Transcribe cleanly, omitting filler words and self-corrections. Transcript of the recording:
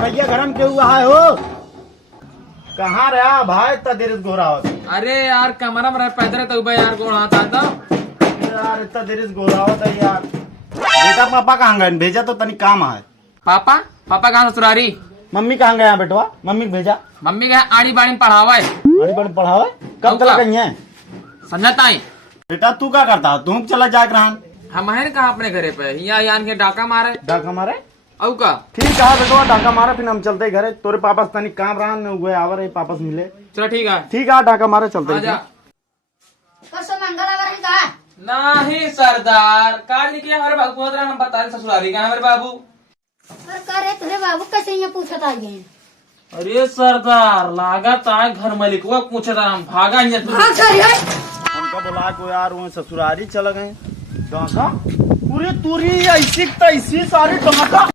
भैया घर में क्यों आए हो? कहाँ रहा भाई इतना देर से गोरा होता? अरे यार कमरा में पैदल तो यार गोड़ आता था। यार इतना देर से गोरा होता यार। बेटा पापा कहाँ गए? भेजा तो तनी काम है। पापा पापा कहाँ ससुरारी? मम्मी कहाँ गया बेटवा? मम्मी को भेजा। मम्मी का आड़ी बाड़ी में पढ़ावा है। बड़ी बड़ी पढ़ावे कब चला गई है? समझता है बेटा तू क्या करता? तू चला जाग रहा? हम है कहा अपने घरे पे यहाँ यान के डाका मारे। डाका मारे? औ का ठीक है बेटवा डाका मारे फिर हम चलते घरे। तोरे पापा से तनी काम रहा हुए आवर है पापा से मिले। चलो ठीक है। ठीक है डाका मारे चलते। आजा। कसं मंगल आवर का? नहीं सरदार काज नहीं किया हमारे बाबू को हम बता रहे ससुरारी का हमारे बाबू। और करे तुझे बाबू कैसे यहाँ पूछत आ गए? अरे सरदार लागत है घर मालिक को पूछे था हम भागा हाँ सर हमका बुला को यार वो ससुरारी चला गए। डाका पूरी तुरी ऐसी तैसी सारी डाका